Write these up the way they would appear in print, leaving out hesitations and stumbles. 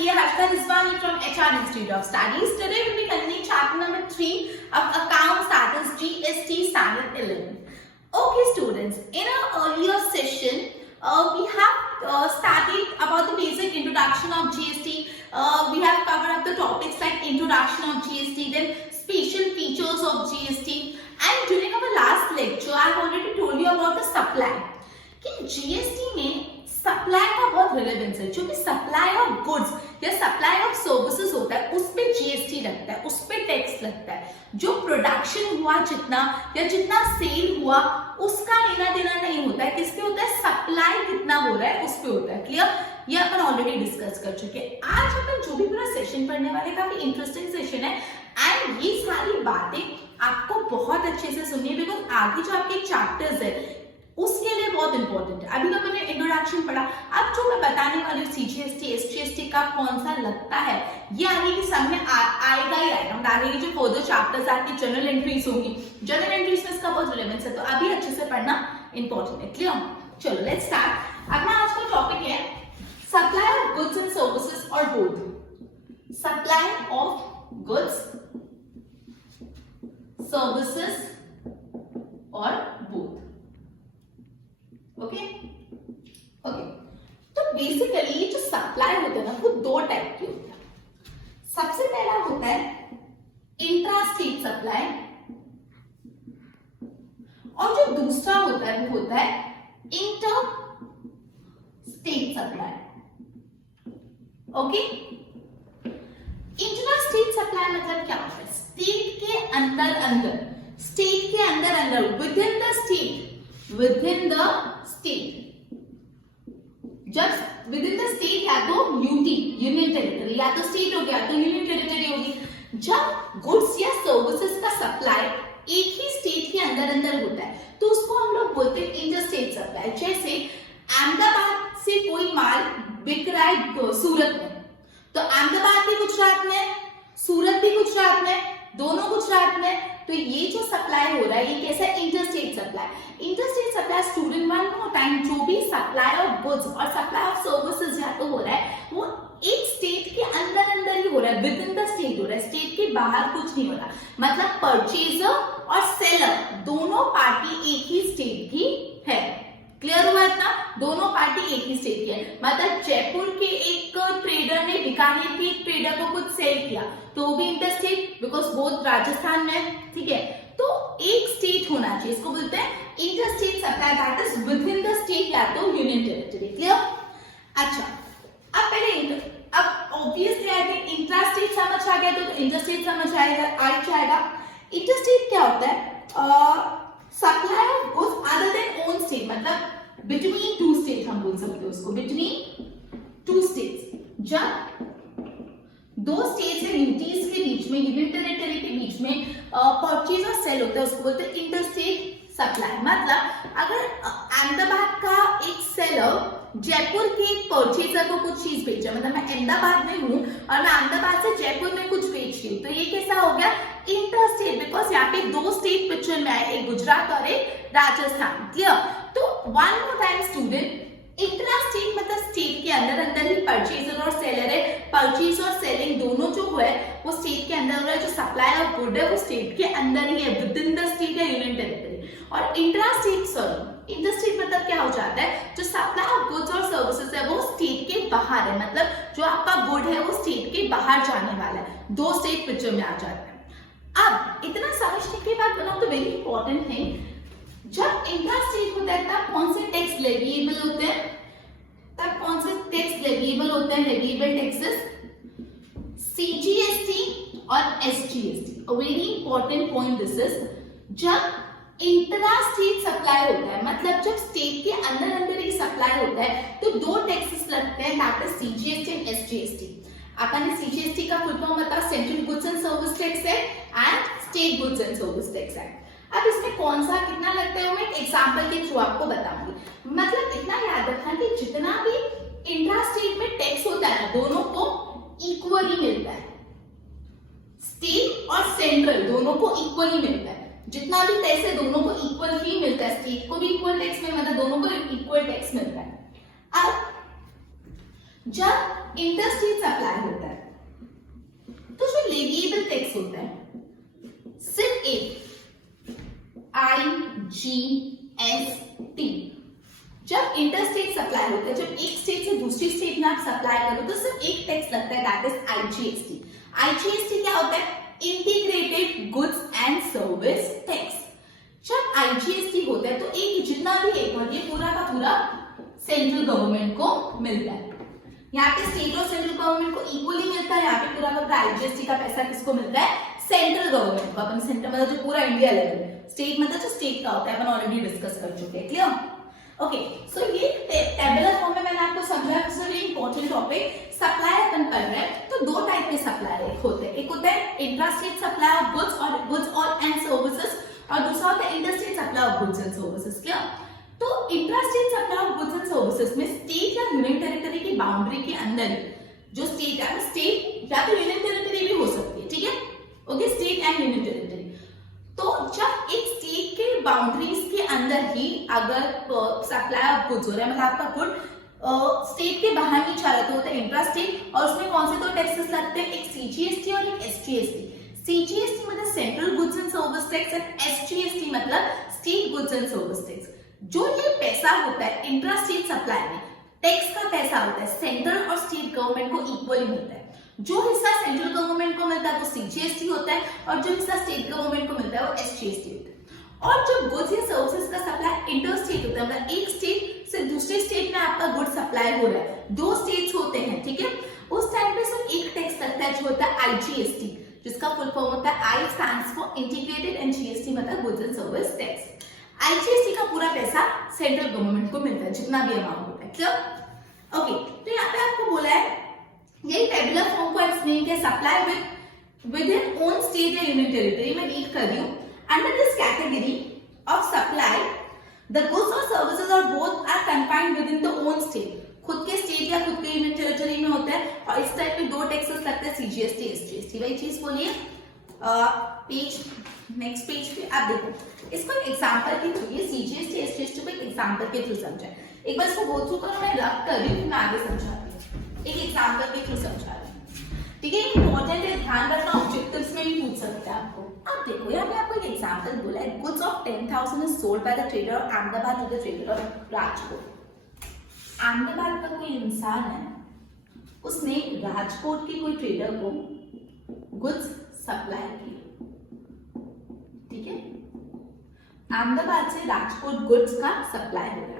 CA Harshita Riswani from HR Institute of Studies. Today we'll be continuing chapter number 3 of accounts, that is GST standard 11. Okay students, in our earlier session we have studied about the basic introduction of GST. We have covered up the topics like introduction of GST, then special features of GST, and during our last lecture I have already told you about the supply. कि GST में supply का बहुत relevance है, जो कि supply of goods या supply of services होता है उस पे जीएसटी लगता है, उस पे टैक्स लगता है. जो प्रोडक्शन हुआ जितना या जितना सेल हुआ उसका लेना देना नहीं होता है, किस पे होता है, सप्लाई कितना हो रहा है उस पे होता है. क्लियर? ये अपन ऑलरेडी डिस्कस कर चुके हैं. आज अपन जो भी पूरा सेशन पढ़ने वाले काफी इंटरेस्टिंग सेशन है एंड ये सारी बातें आपको बहुत अच्छे से सुननी है, बिकॉज आगे जो आपके चैप्टर्स है उसके लिए बहुत इंपॉर्टेंट है. अभी तो मैंने इंट्रोडक्शन पढ़ा, अब जो मैं बताने वाली हूँ सीजीएसटी एसजीएसटी का कौन सा लगता है ये आगे की समय में आएगा ही आएगा. हम आगे की जो फर्दर चैप्टर्स आपकी जनरल एंट्रीज होंगी, जनरल एंट्रीज में इसका बहुत रिलेवेंस है, तो अभी अच्छे से पढ़ना इंपॉर्टेंट है. क्लियर? चलो लेट्स स्टार्ट. अपना आज का टॉपिक है supply of goods and services और both. Supply of goods services और बोथ. Okay okay. तो बेसिकली जो सप्लाई होता है ना वो दो टाइप की होता है. सबसे पहला होता है इंट्रा स्टेट सप्लाई और जो दूसरा होता है वो होता है inter state supply. Okay. Intra state supply मतलब क्या होता है? स्टेट के अंदर अंदर, स्टेट के अंदर अंदर, with in the state, within the state. जब within the state या तो यूटी यूनियन टेरिटरी या तो स्टेट हो गया तो यूनियन टेरिटरी होगी. जब गुड्स या सर्विसेज का सप्लाई एक ही स्टेट के अंदर अंदर होता है तो उसको हम लोग बोलते हैं इंटर स्टेट सप्लाई. जैसे अहमदाबाद से कोई माल बिक रहा है सूरत में, तो अहमदाबाद भी गुजरात में, सूरत भी गुजरात में, दोनों गुजरात में, तो ये जो सप्लाई हो रहा है ये कैसा है? Interstate supply. Interstate supply student one more time, जो भी सप्लाई ऑफ गुड्स और सप्लाई ऑफ सर्विसेज या तो हो रहा है वो एक स्टेट के अंदर अंदर ही हो रहा है, विद इन द स्टेट हो रहा है, स्टेट के बाहर कुछ नहीं हो रहा. मतलब परचेजर और सेलर दोनों पार्टी एक ही स्टेट की है. क्लियर हुआ इतना? दोनों पार्टी एक ही स्टेट की है. मतलब जयपुर के एक ट्रेडर ने बीकानेर के एक ट्रेडर को कुछ सेल किया तो वो भी inter state, because both Rajasthan में. ठीक है, तो एक स्टेट होना चाहिए, इसको बोलते हैं inter state supply, that is with in the state या तो यूनियन टेरिटरी. क्लियर? अच्छा, अब पहले अब obviously I think intra state समझ आ गया तो इंटर स्टेट समझ आएगा. इंटर स्टेट क्या होता है? Supply of goods other than own state, मतलब बिटवीन टू स्टेट हम बोल सकते हैं उसको, बिटवीन टू स्टेट्स. जब दो स्टेट्स या यूटीज के बीच में, यूनियन टेरिटरी के बीच में परचेज और सेल होता है उसको बोलते हैं इंटर स्टेट सप्लाई. मतलब अगर अहमदाबाद का एक सेलर जयपुर के एक परचेजर को कुछ चीज बेचा, मतलब मैं अहमदाबाद में हूँ और मैं अहमदाबाद से जयपुर में कुछ बेच रही हूँ, तो ये कैसा हो गया? इंटर स्टेट, बिकॉज यहाँ पे दो स्टेट पिक्चर में आए, एक गुजरात और एक राजस्थान. क्लियर? तो one more time student, intra state मतलब स्टेट के अंदर अंदर ही परचेजर और सेलर है. परचेज और सेलिंग दोनों जो है वो स्टेट के अंदर हो रहा है. जो सप्लाई ऑफ गुड है वो स्टेट के अंदर ही है, विद इन द स्टेट या यूनियन टेरिटरी. और intra state, sorry, inter state मतलब क्या हो जाता है? जो सप्लाई ऑफ गुड्स और सर्विसेज है वो स्टेट के बाहर है, मतलब जो आपका गुड है वो स्टेट के बाहर जाने वाला है, दो स्टेट पिक्चर में आ जाता है. अब इतना समझने के बाद बताओ तो वेरी इंपॉर्टेंट थिंग, जब इंट्रा स्टेट होता है तब कौन से टैक्स लेविएबल होते हैं? तब कौन से टैक्स लेविएबल होते हैं? लेविएबल टैक्सेस सीजीएसटी और SGST. A very important point this is, जब इंट्रा स्टेट सप्लाई होता है मतलब जब स्टेट के अंदर अंदर ही सप्लाई होता है तो दो टैक्सेस लगते हैं, that is CGST and SGST. अपन ने सीजीएसटी का फुल फॉर्म बताया, central goods and service tax है, and state goods and service tax है. अब इसमें कौन सा कितना लगता है मैं एक एग्जांपल के थ्रू आपको बताऊंगी. मतलब इतना याद रखना कि जितना भी इंट्रा स्टेट में टैक्स होता है ना दोनों को इक्वली मिलता है. स्टेट और सेंट्रल दोनों को इक्वली मिलता है. जितना भी टैक्स है दोनों को इक्वल ही मिलता है. स्टेट को भी इक्वल टैक्स में, मतलब दोनों को इक्वल टैक्स मिलता है. अब जब इंटरस्टेट सप्लाई होता है। तो जो लेविएबल टैक्स होता है सिर्फ एक IGST, जब इंटरस्टेट सप्लाई होता है, जब एक स्टेट से दूसरी स्टेट में आप सप्लाई करो तो सिर्फ एक टैक्स लगता है, दैट इज IGST। IGST क्या होता है? Integrated goods and service tax. जब IGST होता है तो एक जितना भी एक और ये पूरा का पूरा सेंट्रल गवर्नमेंट को मिलता है। यहाँ पे स्टेट और सेंट्रल गवर्नमेंट को इक्वली मिलता है, यहाँ पे पूरा का पूरा IGST का पैसा किसको मिलता है? सेंट्रल गवर्नमेंट को। अपन सेंट्रल मतलब जो पूरा इंडिया लेवल, स्टेट मतलब जो स्टेट का होता है, अपन ऑलरेडी डिस्कस कर चुके हैं। क्लियर? ओके, सो ये टेबुलर फॉर्म में मैंने आपको समझाया, it's a very important topic. Supply अपन कर रहे हैं तो दो टाइप के सप्लाई होते हैं, एक होता है इंट्रास्टेट सप्लाई ऑफ गुड्स और एंड सर्विसेज, और दूसरा होता है interstate supply of goods and services. क्या? तो intrastate supply of goods and services में स्टेट या यूनियन टेरिटरी की बाउंड्री के अंदर जो स्टेट है, स्टेट या तो यूनियन टेरिटरी भी हो सकती है, ठीक है? Okay, state and union territory. तो जब एक स्टेट के बाउंड्रीज के अंदर ही अगर सप्लाई ऑफ गुड्स हो रहा है, मतलब आपका गुड स्टेट के बाहर नहीं जा रहा, तो होता है इंट्रास्टेट, और उसमें कौन से दो टैक्सेस लगते हैं? एक CGST और एक SGST। CGST मतलब central goods and service tax, और SGST मतलब state goods and service tax. जो ये पैसा होता है इंट्रास्टेट सप्लाई में, टैक्स का पैसा होता है, सेंट्रल और स्टेट गवर्नमेंट को इक्वली मिलता है। जो हिस्सा सेंट्रल गवर्नमेंट को मिलता है वो CGST होता है, और जो हिस्सा स्टेट गवर्नमेंट को मिलता है वो SGST होता है। और जो गुड्स या सर्विसेज का सप्लाई इंटरस्टेट होता है, मतलब एक स्टेट से दूसरे स्टेट में आपका गुड सप्लाई हो रहा है, दो स्टेट्स होते हैं, ठीक है? उस टाइम पे सिर्फ एक टैक्स लगता है जो होता है IGST, जिसका फुल फॉर्म होता है I stands for integrated, and GST मतलब goods and service tax. IGST का पूरा पैसा सेंट्रल गवर्नमेंट को मिलता है, जितना भी अमाउंट होता है। क्लियर? ओके, तो यहाँ पे आपको बोला है, यही टेबुलर फॉर्म को एक्सप्लेन किया, supply within own state या यूनियन टेरिटरी। मैं रीड कर रही हूँ, under this category of supply the goods और सर्विसेज और both are confined within the own state, खुद के स्टेट या खुद के यूनियन टेरिटरी में होता है, और इस टाइप में दो टैक्सेस लगते हैं, CGST, SGST। वही चीज बोलिए पेज, नेक्स्ट पेज पे आप देखो, इसको एक एग्जांपल के थ्रू, ये CGST SGST को एक एग्जांपल के थ्रू समझा। एक बार इसको गो थ्रू करो, मैं रब कर रही हूँ, मैं आगे समझाती हूँ, एक एग्जांपल के थ्रू समझा रही हूँ, ठीक है? इंपॉर्टेंट है, ध्यान रखना, ऑब्जेक्टिव्स में भी पूछ सकते हैं आपको। आप देखो यहाँ पे आपको एक एग्जांपल बोला है, goods of 10,000 is sold by the trader of Ahmedabad to the trader of Rajkot. Ahmedabad का कोई इंसान है, उसने राजकोट के कोई ट्रेडर को गुड्स सप्लाई किए, ठीक है? अहमदाबाद से राजकोट गुड्स का सप्लाई हो रहा है,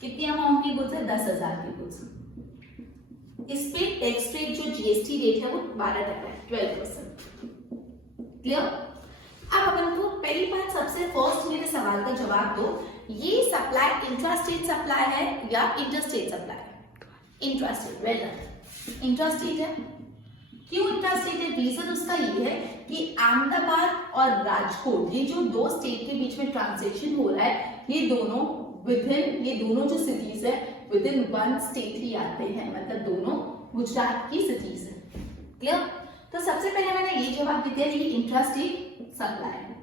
कितनी अमाउंट की गुड्स है? 10,000 की गुड्स। इस पे टैक्स रेट जो GST रेट है वो 12% है, 12%। क्लियर? अब अपन को पहली बात, सबसे फर्स्ट मेरे सवाल का जवाब दो, ये सप्लाई इंट्रास्टेट सप्लाई है या इंटरस्टेट सप्लाई है? इंट्रास्टेट। वेल डन, इंट्रास्टेट है। क्यों इंट्रास्टेट है? रीजन उसका ये है कि अहमदाबाद और राजकोट, ये जो दो स्टेट के बीच में ट्रांजेक्शन हो रहा है, ये दोनों जो सिटीज है विद इन वन स्टेट ही आते हैं, मतलब दोनों गुजरात की सिटीज है। क्लियर? तो सबसे पहले मैंने ये जवाब दिया, ये इंट्रास्टेट सप्लाई है।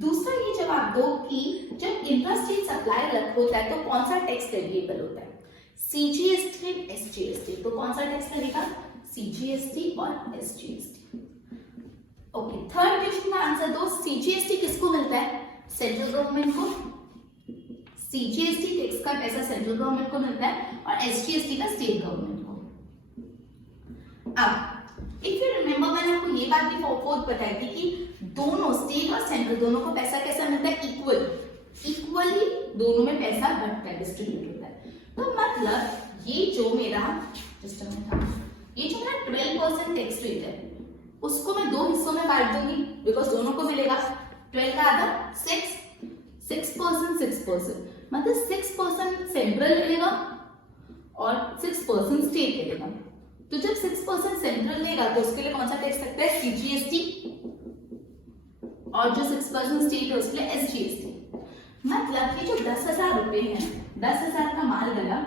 दूसरा ये जवाब दो कि जब इंट्रास्टेट सप्लाई होता है तो कौन सा टैक्स लेविएबल होता है? CGST, SGST। तो कौन सा टैक्स लगेगा? CGST और SGST। ओके, थर्ड क्वेश्चन का आंसर दो, CGST किसको मिलता है? सेंट्रल गवर्नमेंट को। CGST टैक्स का पैसा सेंट्रल गवर्नमेंट को मिलता है, और SGST का स्टेट गवर्नमेंट को। अब इफ यू रिमेंबर, मैंने आपको ये बात भी फोर्थ बताई थी कि दोनों स्टेट और सेंट्रल दोनों को पैसा कैसा मिलता है? इक्वली दोनों में पैसा बंटता है, डिस्ट्रीब्यूट होता है। तो मतलब ये जो मेरा 12% टैक्स रेट है, उसको मैं दो हिस्सों में बांट दूंगी, बिकॉज दोनों को मिलेगा 12 का आधा 6%, मतलब 6% सेंट्रल लेगा और 6% स्टेट लेगा। तो जब 6% सेंट्रल लेगा तो उसके लिए कौन सा टैक्स लगता है? CGST, और जो 6% स्टेट है उसके लिए SGST। मतलब कि जो 10,000 रुपए है, 10,000 का माल गया,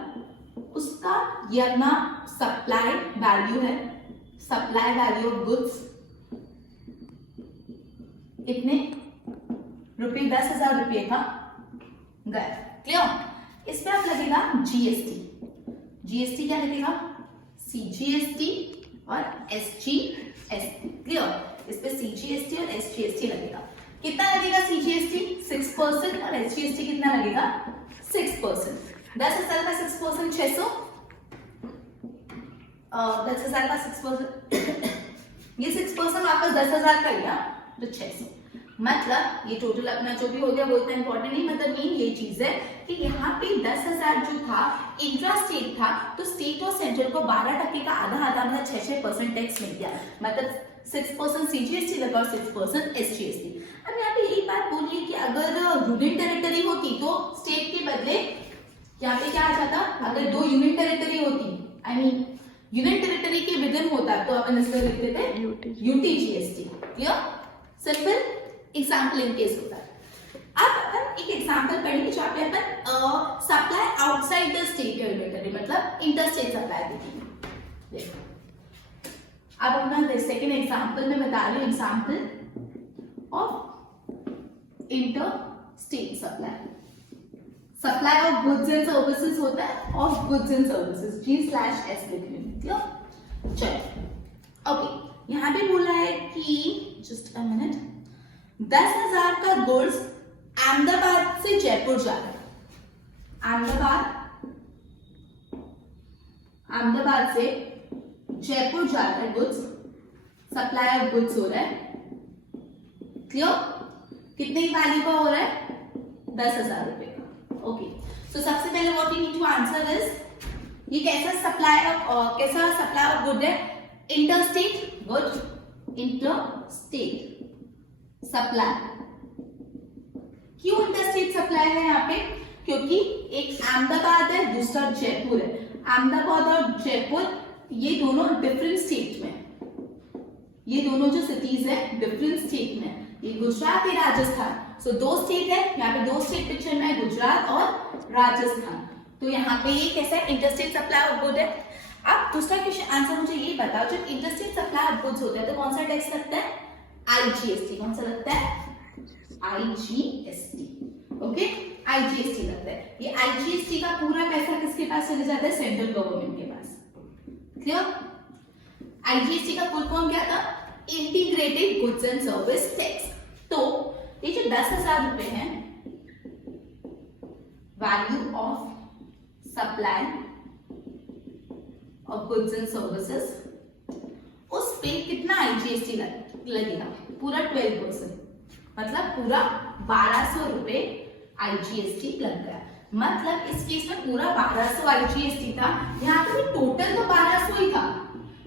उसका ये अपना सप्लाई वैल्यू है, सप्लाई वैल्यू ऑफ गुड्स कितने रुपये? 10,000 रुपये का गया। क्लियर? इस पे आप लगेगा GST। GST क्या लगेगा? CGST और SGST, क्लियर। इस पे CGST और SGST लगेगा। कितना लगेगा CGST? 6% और SGST कितना लगेगा? 6%। 10,000 का 6% 600, 10,000 का 6% ये 6% वापस 10,000 का लिया तो 600। मतलब ये टोटल अपना जो भी हो गया वो इतना इंपॉर्टेंट नहीं, मतलब मेन ये चीज है कि यहाँ पे 10,000 जो था इंट्रा स्टेट था, तो स्टेट और सेंट्रल को 12% का आधा आधा मतलब 6% टैक्स मिल गया, मतलब 6% CGST लगा और 6% SGST। अब यहाँ पे यही बात बोलिए कि अगर यूनियन टेरिटरी होती तो स्टेट के बदले यहाँ पे क्या आ जाता, अगर 2 यूनियन टेरिटरी होती, आई मीन यूनियन टेरिटरी के विदिन होता तो अपन इसको लिखते थे UTGST, clear, simple example in case होता है। अब अपन एक एग्जाम्पल पढ़ेंगे जहाँ पे अपन supply outside the state union territory मतलब इंटरस्टेट सप्लाई देखेंगे। देखो अब अपना सेकेंड एग्जाम्पल में बता रही हूँ, example of inter state supply. Supply of goods and services होता है, of goods and services G/S लिख रही हूँ, क्लियर। चलो ओके, यहाँ पे बोला है कि जस्ट अ मिनट, 10,000 का गुड्स अहमदाबाद से जयपुर जा रहा है, अहमदाबाद से जयपुर जा रहा है गुड्स, सप्लाई ऑफ गुड्स हो रहा है, क्लियर। कितने की वैल्यू का हो रहा है? 10,000 रुपए का। ओके, सो सबसे पहले what you need to answer is, ये कैसा सप्लाई ऑफ गुड है? Interstate good, interstate supply. क्यों इंटरस्टेट सप्लाई है यहाँ पे? क्योंकि एक अहमदाबाद है, दूसरा जयपुर है। अहमदाबाद और जयपुर ये दोनों डिफरेंट स्टेट में, ये दोनों जो सिटीज है डिफरेंट स्टेट में, ये गुजरात है राजस्थान, सो 2 स्टेट है, यहाँ पे 2 स्टेट पिक्चर में है, गुजरात और राजस्थान। तो यहाँ पे ये कैसा है? इंटरस्टेट सप्लाई ऑफ गुड है। अब दूसरा क्वेश्चन आंसर मुझे ये बताओ, जब इंटरस्टेट सप्लाई ऑफ गुड्स होता है तो कौन सा टैक्स लगता है? IGST। कौन सा लगता है? IGST। ओके, IGST लगता है। ये IGST का पूरा पैसा किसके पास चले जाता है? सेंट्रल गवर्नमेंट के पास, क्लियर। IGST का फुल फॉर्म क्या था? Integrated goods and service tax. तो ये जो 10,000 रुपए हैं, value of supply of goods and services, उस पे कितना IGST लगेगा? पूरा 12%, मतलब पूरा 1,200 रुपए IGST लग गया। मतलब इस केस में पूरा 1,200 IGST था, यहाँ पे टोटल तो 1,200 ही था,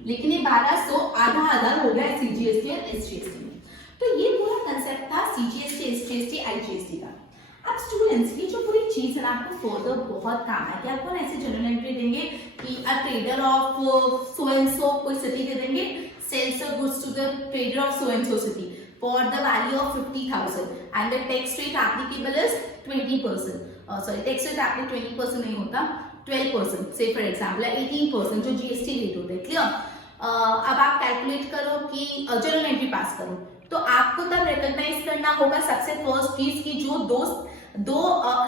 लेकिन ये 1,200 आधा आधा हो गया CGST और SGST में। तो ये पूरा कंसेप्ट था CGST, SGST, IGST का। अब स्टूडेंट्स की जो पूरी चीज है ना, आपको फर्दर बहुत काम है कि आपको ऐसे जनरल एंट्री देंगे कि a trader of so and so कोई सिटी दे देंगे, sells the goods to the trader of so and so city for the value of 50,000 and the tax rate applicable is 20%। Sorry, tax rate आपने 20% नहीं होता, 12% से for example 18% जो GST rate होता है, क्लियर। अब आप कैलकुलेट करो कि जनरल एंट्री पास करो, तो आपको तब रिकॉग्नाइज करना होगा सबसे फर्स्ट चीज की जो दो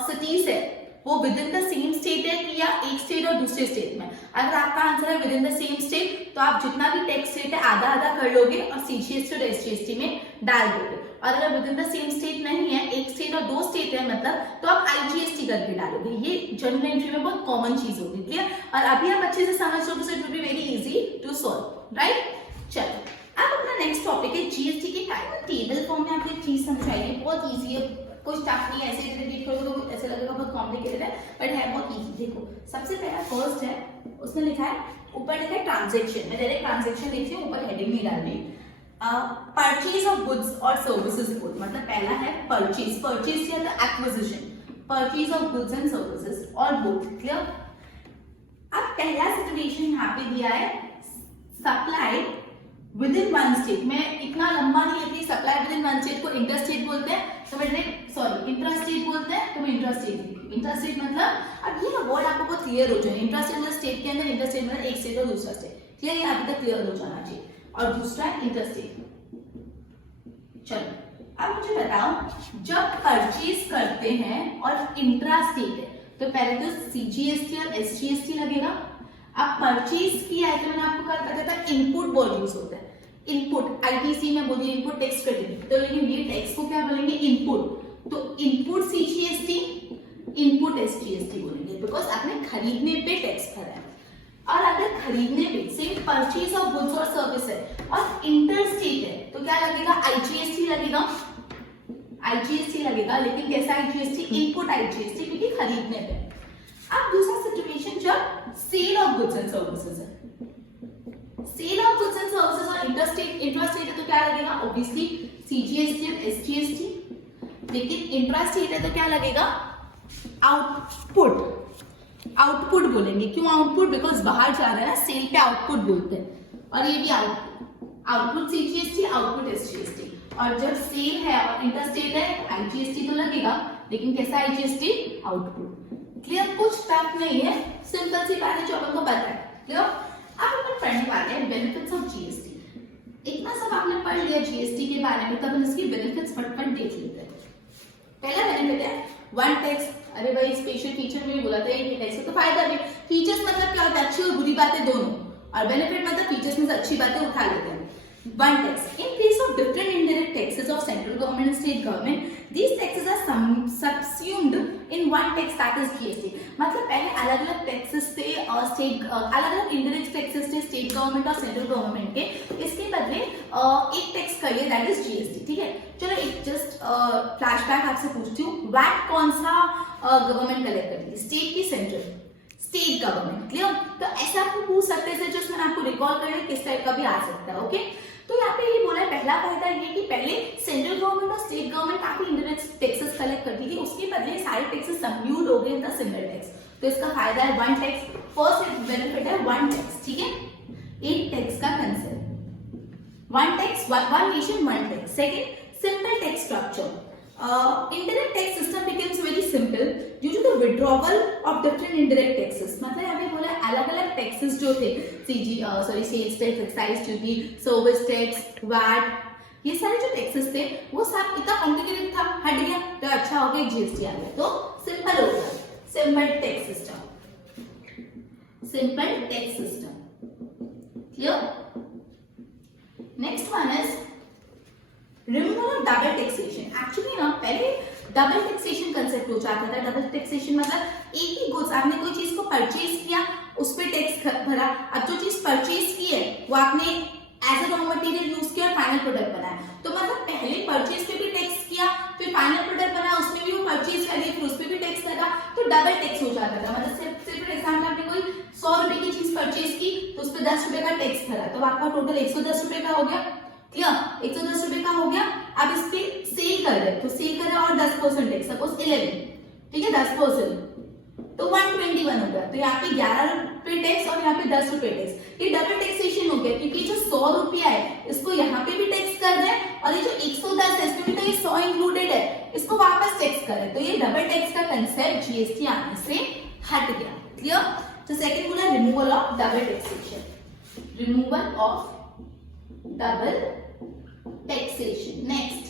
सिटीज है वो with in the same state है कि या एक स्टेट और दूसरे स्टेट में। अगर आपका आंसर है with in the same state तो आप जितना भी टैक्स रेट है आधा आधा कर लोगे और CGST और SGST में डाल दोगे, और अगर with in the same state नहीं है, एक स्टेट और 2 स्टेट है मतलब, तो आप IGST करके डालोगे। ये जनरल एंट्री में बहुत कॉमन चीज होगी, क्लियर। और अभी आप अच्छे से समझ लोगे, so it will be very easy to solve, right. चलो अब अपना नेक्स्ट टॉपिक है GST के टाइम टेबल फॉर्म में आपको एक चीज समझाइए, बहुत इजी है, कोई टफ नहीं है, ऐसे रीड करोगे तो ऐसे लगेगा बहुत कॉम्प्लिकेटेड है, बट है बहुत इजी। देखो सबसे पहला फर्स्ट है, उसमें लिखा है, ऊपर लिखा है ट्रांजैक्शन, मैं डायरेक्ट ट्रांजैक्शन लिखती हूँ, ऊपर हेडिंग नहीं डाल रही। परचेज ऑफ गुड्स और सर्विसेज बोथ, मतलब पहला है परचेज, परचेज या तो acquisition, purchase of goods and services और बोथ, क्लियर। अब पहला सिचुएशन यहाँ पे दिया है supply with in one state. मैं इतना लंबा नहीं लिखती, supply with in one state को इंटरस्टेट बोलते हैं, तो मैंने सॉरी इंट्रास्टेट बोलते हैं, तो मैं इंट्रास्टेट। इंट्रास्टेट मतलब, अब ये वर्ड आपको बहुत क्लियर हो जाए, इंट्रास्टेट मतलब स्टेट के अंदर, इंटरस्टेट मतलब एक स्टेट और दूसरा स्टेट, क्लियर, ये अभी तक क्लियर हो जाना चाहिए। और दूसरा इंटरस्टेट। चलो अब मुझे बताओ, जब परचेज करते हैं और इंट्रास्टेट है तो पहले तो CGST और SGST लगेगा। अब परचेज किया है तो मैंने आपको कल बताया था इनपुट वर्ड यूज होता है, इनपुट आईटीसी में बोलिए इनपुट टेक्स्ट क्रेडिट, तो लेकिन ये टेक्स्ट को क्या बोलेंगे इनपुट, तो इनपुट सीजीएसटी इनपुट एसजीएसटी बोलेंगे बिकॉज आपने खरीदने पे टैक्स भरा है। और अगर खरीदने पे सेम परचेज ऑफ गुड्स और सर्विस है और इंटरस्टेट है तो क्या लगेगा आईजीएसटी लगेगा, आईजीएसटी लगेगा, लेकिन कैसा आईजीएसटी इनपुट आईजीएसटी क्योंकि खरीदने पे। अब दूसरा सिचुएशन जब sale of goods and services है, sale of goods and services और इंट्रास्टेट है तो क्या लगेगा ऑब्वियसली सीजीएसटी और एसजीएसटी, लेकिन इंट्रास्टेट है तो क्या लगेगा आउटपुट, आउटपुट बोलेंगे। क्यों आउटपुट, बिकॉज बाहर जा रहा है ना, सेल पे आउटपुट बोलते हैं, और ये भी आउटपुट सीजीएसटी आउटपुट एसजीएसटी। और जब सेल है और इंटरस्टेट है आईजीएसटी तो लगेगा, लेकिन कैसा आईजीएसटी आउटपुट। क्लियर, कुछ टफ नहीं है, सिंपल सी बात है जो अपन को पता है। क्लियर, अब अपन पढ़ने वाले हैं बेनिफिट्स ऑफ जीएसटी। इतना सब आपने पढ़ लिया जीएसटी के बारे में, तब हम इसकी बेनिफिट्स फटफट देख लेते हैं। पहला बेनिफिट है वन टैक्स। अरे भाई स्पेशल फीचर में बोला था एक टैक्स तो फायदा भी, फीचर्स मतलब क्या होता है अच्छी और बुरी बातें दोनों, और बेनिफिट मतलब फीचर्स में से अच्छी बातें उठा लेते हैं। One tax in case of different indirect taxes of central government and state government, these taxes are subsumed in one tax that is GST। मतलब पहले अलग अलग टैक्सेस थे और अलग अलग इनडायरेक्ट टैक्सेस थे स्टेट गवर्नमेंट और सेंट्रल गवर्नमेंट के, इसके बदले एक टैक्स का ये दैट इज जीएसटी। ठीक है, चलो एक जस्ट फ्लैशबैक आपसे पूछती हूँ, वैट कौन सा गवर्नमेंट कलेक्ट करती है, स्टेट की सेंट्रल? State government. क्लियर, तो ऐसा आपको पूछ सकते हैं जस्ट मैंने आपको रिकॉल करना किस टाइप का भी आ सकता है। ओके, तो यहाँ पे ये बोला है पहला फायदा ये कि पहले सेंट्रल गवर्नमेंट और स्टेट गवर्नमेंट काफी इंडायरेक्ट टैक्सेस कलेक्ट करती थी, उसके बदले सारे टैक्सेस सबड्यूड हो गए इन द सिंगल टैक्स, तो इसका फायदा है वन टैक्स। फर्स्ट बेनिफिट है वन टैक्स, ठीक है, एक टैक्स का concept, one tax one nation one tax. Second, simple tax structure. Indirect tax system becomes very simple due to the withdrawal of different indirect taxes। मतलब यहाँ पे बोला अलग अलग टैक्सेस जो थे sales tax, excise duty, service tax, VAT, ये सारे जो टैक्सेस थे वो सब इतना कॉम्प्लिकेटेड था, हट गया, तो अच्छा हो गया जीएसटी आ गया, तो सिंपल हो गया, simple tax system, simple tax system. Clear, next one is removal of double taxation. Actually ना पहले डबल टैक्सेशन कंसेप्ट हो जाता था। डबल टैक्सेशन मतलब एक ही गुड्स, आपने कोई चीज को परचेज किया उस पे टैक्स भरा, अब जो चीज परचेज की है वो आपने as a raw material use किया और फाइनल प्रोडक्ट बनाया, तो मतलब पहले परचेज पे भी टैक्स किया, फिर फाइनल प्रोडक्ट बना उसमें भी वो परचेज कर लिया, फिर उस पे भी टैक्स लगा, तो डबल टैक्स हो जाता था। मतलब सिर्फ एग्जाम्पल आपने कोई 100 रुपए की चीज परचेज की तो उस पर 10 रुपए का टैक्स भरा, तो आपका टोटल 110 रुपए का हो गया। क्लियर, 110 रुपए का हो गया। अब इस पे सेल कर रहे, तो सेल कर रहे और 10% टैक्स, सपोज 11, ठीक है, 10%, तो 121 हो गया। तो यहाँ पे 11 रुपए टैक्स और यहाँ पे 10 रुपए टैक्स, ये डबल टैक्सेशन हो गया, क्योंकि जो 100 रुपया है इसको यहाँ पे भी टैक्स कर रहे हैं और ये जो 110 है इसमें भी तो ये 100 इंक्लूडेड है, इसको वापस टैक्स कर रहे हैं, तो ये डबल टैक्स का कंसेप्ट जीएसटी आने से हट गया। क्लियर, तो सेकंड बोला removal of double taxation, removal of double taxation. Next,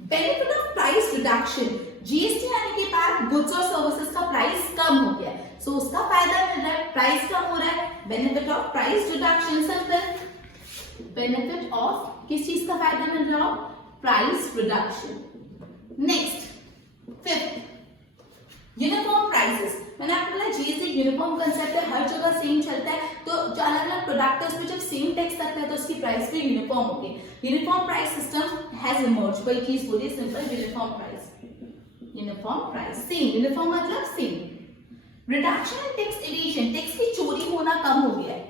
benefit of price reduction. GST आने के बाद गुड्स और सर्विसेज का प्राइस कम हो गया है, सो उसका फायदा मिल रहा है, प्राइस कम हो रहा है, benefit of price reduction. Simple, benefit of किस चीज का फायदा मिल रहा हो, price reduction. Next, fifth, uniform prices. मैंने आपको बोला जीएसटी यूनिफॉर्म कंसेप्ट है, हर जगह सेम चलता है, तो जो अलग अलग प्रोडक्ट है उसमें जब सेम टैक्स लगता है तो उसकी प्राइस भी यूनिफॉर्म होगी। Uniform price system has emerged, कोई चीज बोलिए simple, uniform price, uniform price, same, uniform मतलब same. Reduction in tax evasion, tax की चोरी होना कम हो गया है।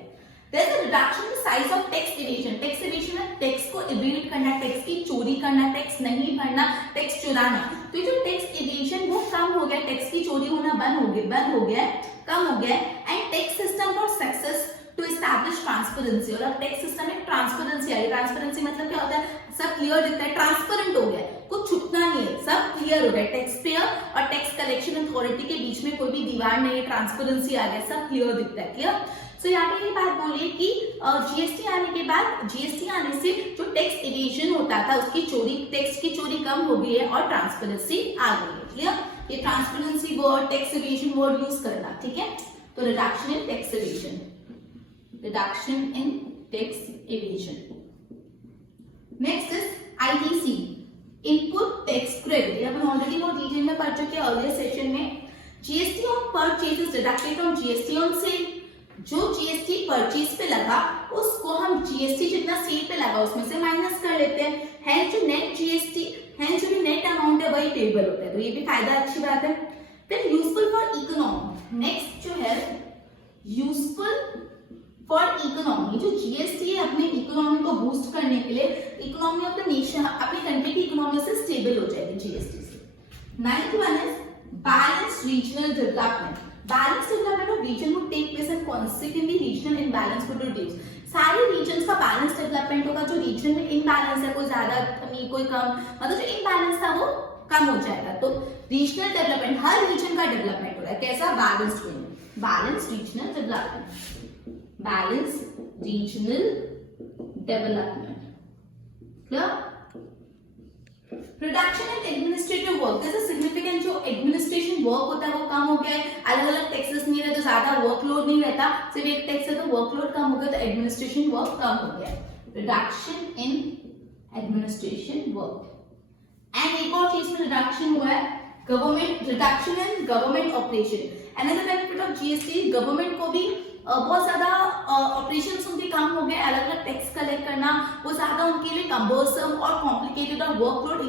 There is a reduction in the size of tax evasion। Tax evasion है टैक्स को इवेड करना, टैक्स की चोरी करना, टैक्स नहीं भरना, टैक्स चुराना, तो जो टैक्स इवेजन वो कम हो गया, टैक्स की चोरी होना बंद हो गया है, कम हो गया है। And tax system for success to establish transparency, और अब टैक्स सिस्टम में ट्रांसपेरेंसी आई। ट्रांसपेरेंसी मतलब क्या होता है, सब क्लियर दिखता है, ट्रांसपेरेंट हो गया है, कुछ छुपना नहीं है, सब क्लियर हो गया। टैक्स पेयर और टैक्स कलेक्शन अथॉरिटी के बीच में कोई भी दीवार नहीं है, ट्रांसपेरेंसी आ गया, सब क्लियर दिखता है। क्लियर, सो यहाँ पे ये बात बोलिए कि जीएसटी आने के बाद, जीएसटी आने से जो टैक्स इवेजन होता था उसकी चोरी, टैक्स की चोरी कम हो गई है और ट्रांसपेरेंसी आ गई है। क्लियर, ये transparency word, tax evasion word use करना, ठीक है, तो reduction in tax evasion, reduction in tax evasion. Next is ITC, input tax credit. Upon already बहुत डिटेल में पढ़ चुके हैं अर्लियर सेशन में। GST on purchase is deducted from GST on sale. जो जीएसटी परचेज पे लगा उसको हम जीएसटी जितना सेल पे लगा उसमें से माइनस कर लेते हैं। हैंस जो नेट जीएसटी, हैंस जो भी नेट अमाउंट है वही पेबल होता है, तो ये भी फायदा अच्छी बात है। फिर यूजफुल फॉर इकोनॉमी, नेक्स्ट जो है यूजफुल फॉर इकोनॉमी, जो जीएसटी है अपने इकोनॉमी को बूस्ट करने के लिए, इकोनॉमी ऑफ द नेशन, अपनी कंट्री की इकोनॉमी से स्टेबल हो जाएगी जीएसटी से। Ninth one is balance regional development. Balance development of region would take place and consequently regional imbalance would reduce. सारे रीजन्स का बैलेंस डेवलपमेंट होगा, जो रीजन में इम्बैलेंस है, कोई ज्यादा नहीं कोई कम, मतलब जो इम्बैलेंस था वो कम हो जाएगा। तो रीजनल डेवलपमेंट, हर रीजन का डेवलपमेंट हो रहा है, कैसा? बैलेंस्ड वे में, balance regional development, balance regional development. Clear? Reduction in administrative work, जैसे सिग्निफिकेंट जो एडमिनिस्ट्रेशन वर्क होता है वो कम हो गया है, अलग अलग टैक्सेस नहीं रहते, ज्यादा वर्कलोड नहीं रहता, सिर्फ एक टैक्स है तो वर्कलोड कम हो गया, तो एडमिनिस्ट्रेशन वर्क कम हो गया। Reduction in administration work. And एक और चीज में रिडक्शन हुआ है, government, reduction in government operation. Another benefit of GST, government को भी बहुत ज्यादा ऑपरेशंस उनके कम हो गए, अलग अलग टैक्स कलेक्ट करना वो ज्यादा उनके लिए कम्बर्सम और कॉम्प्लिकेटेड और वर्कलोड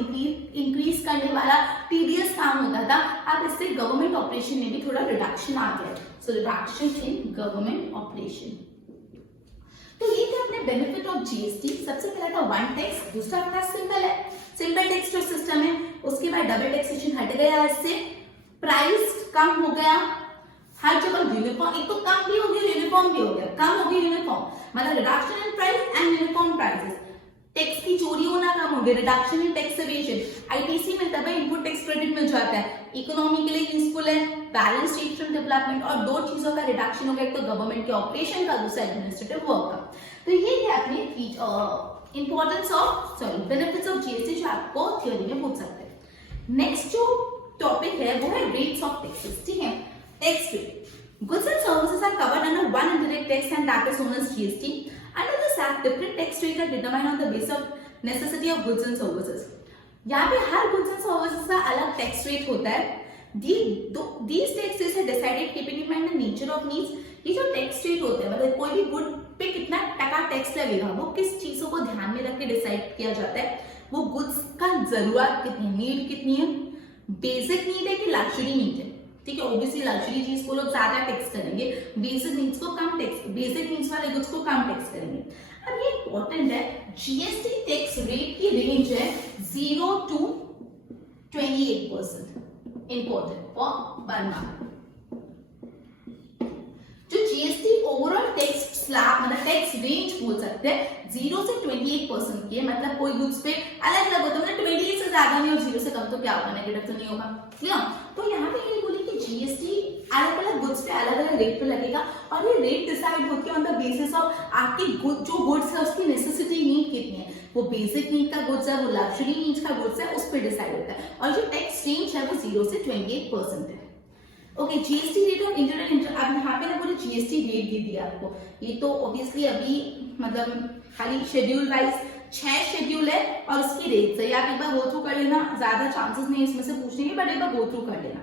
इंक्रीज करने वाला टीडियस काम होता था। अब इससे गवर्नमेंट ऑपरेशन में भी थोड़ा रिडक्शन आ गया, so reduction in government operation. तो ये थे अपने बेनिफिट ऑफ जीएसटी। सबसे पहला था वन टैक्स, दूसरा अपना सिंपल है, सिंपल टैक्स जो सिस्टम है, उसके बाद डबल टैक्सेशन हट गया, इससे प्राइस कम हो गया, हर जगह यूनिफॉर्म, एक तो कम भी हो गया यूनिफॉर्म भी हो गया, कम हो गया यूनिफॉर्म, मतलब reduction in price and uniform prices. Tax की चोरी होना कम हो गया, reduction in tax evasion. ITC में तब इनपुट टैक्स क्रेडिट मिल जाता है, इकोनॉमी के लिए यूजफुल है, बैलेंस रीजनल डेवलपमेंट, और दो चीजों का रिडक्शन हो गया, एक तो गवर्नमेंट के ऑपरेशन का, दूसरा एडमिनिस्ट्रेटिव वर्क का। तो ये है अपने importance of, sorry, benefits of GST, जो आपको थ्योरी में पूछ सकते हैं। नेक्स्ट जो टॉपिक है वो है रेट्स ऑफ टैक्सेस, ठीक है। Tax rate. Goods and services are covered under one indirect tax and that is known as GST. Under this act, different tax rates are determined on the basis of necessity of goods and services. यहाँ पे हर goods and services का अलग tax rate होता है। These tax rates are decided keeping in mind the nature of needs. ये जो tax rate होते हैं, मतलब कोई भी good पे कितना टका टैक्स लगेगा, वो किस चीजों को ध्यान में रख के डिसाइड किया जाता है। वो goods का जरूरत कितनी है, नीड कितनी है, बेसिक नीड है कि लग्जरी नीड है, ठीक है। ऑब्वियसली लग्जरी चीज को लोग ज्यादा टैक्स करेंगे, बेसिक नीड्स को कम टैक्स, बेसिक नीड्स वाले गुड्स को कम टैक्स करेंगे। अब ये इंपॉर्टेंट है, जीएसटी टैक्स रेट की रेंज है 0 to 28%, इंपॉर्टेंट फॉर 1 मार्क। जो जीएसटी ओवरऑल टैक्स स्लैब, मतलब टैक्स रेंज बोल सकते हैं, 0 से 28% की है, मतलब कोई गुड्स पे अलग अलग होता है, मतलब 28 से ज्यादा नहीं और 0 से कम तो क्या होगा, नेगेटिव तो नहीं होगा, क्लियर। तो यहाँ पे ये बोली कि जीएसटी अलग अलग गुड्स पे अलग अलग रेट पे लगेगा, और ये रेट डिसाइड होती है ऑन द बेसिस ऑफ आपकी जो गुड्स है उसकी नेसेसिटी नीड कितनी है, वो बेसिक नीड का गुड्स है, वो लग्जरी नीड्स का गुड्स है, उस पर डिसाइड होता है। और जो टैक्स रेंज है वो 0 से 28% है। Okay, GST rate of internet, अब यहाँ पे ना पूरी जीएसटी रेट दे दिया आपको। ये तो ऑब्वियसली अभी मतलब खाली शेड्यूल वाइज 6 शेड्यूल है और उसकी रेट है, आप एक बार गो थ्रू कर लेना, ज्यादा चांसेस नहीं इसमें से पूछने के, बट एक बार गो थ्रू कर लेना।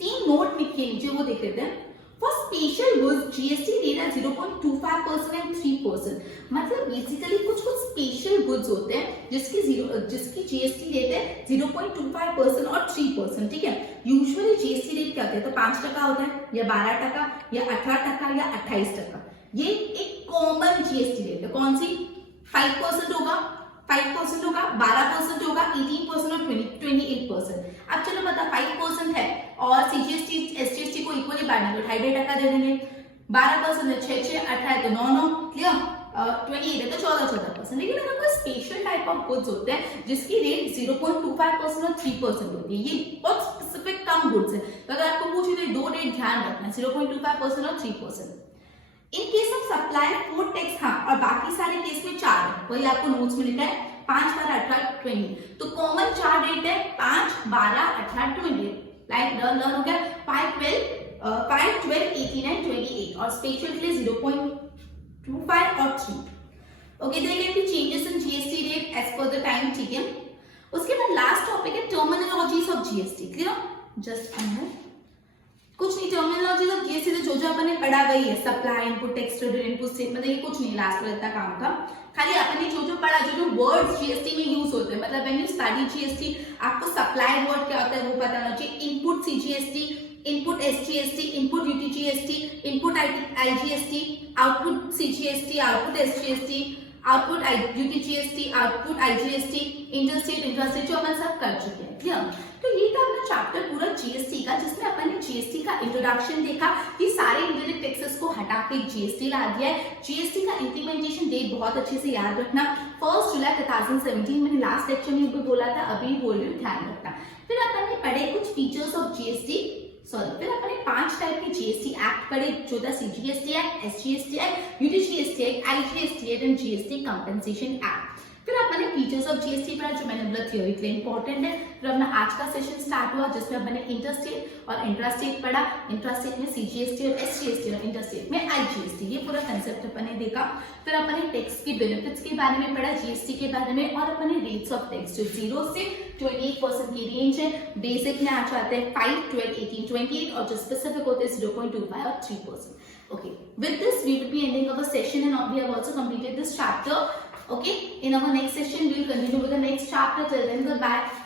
3 नोट लिखे नीचे, वो देख लेते हैं। For special goods GST rate है 0.25% एंड 3%, मतलब बेसिकली कुछ स्पेशल गुड्स होते हैं जिसकी जीएसटी रेट है 0.25% और 3%, ठीक है। यूजुअली जीएसटी रेट क्या होता है, तो 5% होता है, या 12% या 18% या 28%। ये एक कॉमन जीएसटी रेट है, कौन सी? 5% होगा, 5% होगा, 12% होगा, 18% और 28%। अब चलो बता, 5% है और सीजीएसटी एसजीएसटी को इक्वली बांटेंगे, 2.5% दे देंगे, 12% है 6, 18 है तो 9, क्लियर, 28 है तो 14%। लेकिन अगर कोई स्पेशल टाइप ऑफ गुड्स होते हैं जिसकी रेट 0.25% और 3% होती है, ये बहुत स्पेसिफिक कम गुड्स है, तो अगर आपको पूछे तो 2 रेट ध्यान रखना, 0.25% और 3%। In case of supply food tax, हाँ, और बाकी सारे केस में 4 है, वही आपको नोट्स में लिखा है 5, 12, 18, 20। तो कॉमन 4 रेट है 5, 12, 18, 20। लाइक लर्न हो गया। 5, 12 5, 12, 18 एंड 28 और स्पेशल के लिए 0.25 और 3. Okay, there can be changes in GST rate as per the time. ठीक है, उसके बाद लास्ट टॉपिक है terminologies of GST. Clear? Just अंदर कुछ नहीं, टर्मिनोलॉजीज ऑफ जीएसटी तो जो अपन ने पढ़ा वही है. Supply, input, extruded, input statement, ये कुछ नहीं लास्ट में इतना काम का. खाली अपन ने जो पढ़ा, जो वर्ड्स जीएसटी में यूज होते हैं, मतलब व्हेन यू स्टडी जीएसटी आपको सप्लाई वर्ड क्या होता है वो पता होना चाहिए. Input CGST, input SGST, input UTGST, input IGST, output CGST, output SGST, output UTGST, output IGST, interstate, intrastate, जो अपन सब कर चुके हैं. क्लियर? तो ये था अपना चैप्टर पूरा जीएसटी का, जिसमें अपन ने जीएसटी का इंट्रोडक्शन देखा कि सारे इंडायरेक्ट टैक्सेस को हटा के जीएसटी ला दिया है. जीएसटी का इंप्लीमेंटेशन डेट बहुत अच्छे से याद रखना, 1 जुलाई 2017. मैंने लास्ट लेक्चर में भी बोला था, अभी बोल रही हूँ, ध्यान रखना. फिर अपन ने पढ़े कुछ फीचर्स ऑफ जीएसटी. फिर अपने 5 टाइप के जीएसटी एक्ट पढ़े, जो था CGST act, SGST act, UTGST act, IGST act and GST compensation act. फिर अपने फीचर्स ऑफ जीएसटी पढ़ा, जो मैंने बोला थ्योरी के लिए इंपॉर्टेंट है. फिर अपना आज का सेशन स्टार्ट हुआ, जिसमें अपने इंटरस्टेट और इंट्रास्टेट पढ़ा. इंट्रास्टेट में सीजीएसटी और एसजीएसटी और इंटरस्टेट में आईजीएसटी, ये पूरा कंसेप्ट अपन ने देखा. फिर अपन ने टैक्स की बेनिफिट्स के बारे में पढ़ा, जीएसटी के बारे में, और अपन ने रेट्स ऑफ टैक्स जो 0 से 28% की रेंज है. बेसिक में आ जाते हैं 5, 12, 18, 28 और जो स्पेसिफिक होते हैं 0.25 और 3%. Okay, with this we will be ending our session and we have also completed this chapter. Okay, in our next session we will continue with the next chapter. Till then, goodbye.